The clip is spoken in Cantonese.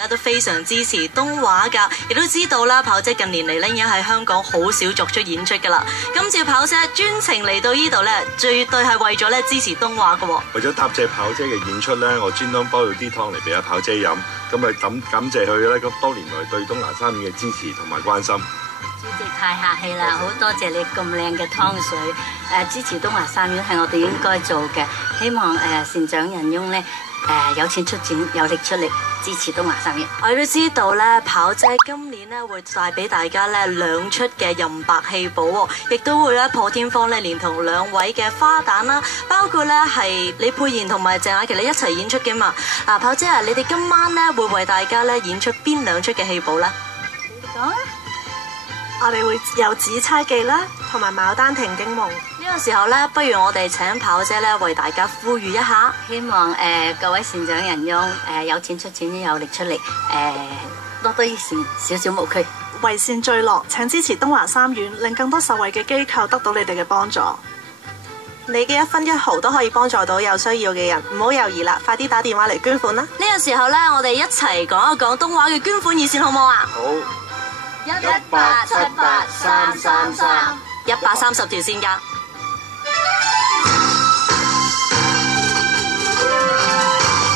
大家都非常支持東華㗎，亦都知道啦，跑姐近年嚟咧已經喺香港好少作出演出㗎啦。今次跑姐專程嚟到呢度咧，絕對係為咗咧支持東華㗎喎。為咗答謝跑姐嘅演出咧，我專登煲咗啲湯嚟俾阿跑姐飲，咁咪感謝佢咧咁多年來對東華三院嘅支持同埋關心。主席太客氣啦，好多謝你咁靚嘅湯水。支持東華三院係我哋應該做嘅，希望善長仁翁咧有錢出錢，有力出力支持東華三院。我都知道咧，跑姐今年咧會帶俾大家咧2出嘅任白戲寶喎，亦都會咧破天荒咧連同2位嘅花旦啦，包括咧係李佩賢同埋鄭雅琪咧一齊演出嘅嘛。嗱，跑姐啊，你哋今晚咧會為大家咧演出邊2出嘅戲寶咧？你講啊！我哋會有紫釵記啦，同埋牡丹亭驚夢。呢個時候咧，不如我哋請跑姐咧為大家呼籲一下，希望各位善長仁翁有錢出錢，有力出力，多多益善，少少無拘，為善聚樂。請支持東華三院，令更多受惠嘅機構得到你哋嘅幫助。你嘅1分1毫都可以幫助到有需要嘅人，唔好猶豫啦，快啲打電話嚟捐款啦！呢個時候咧，我哋一齊講一講東華嘅捐款熱線好唔好啊？好18783333 130條線㗎。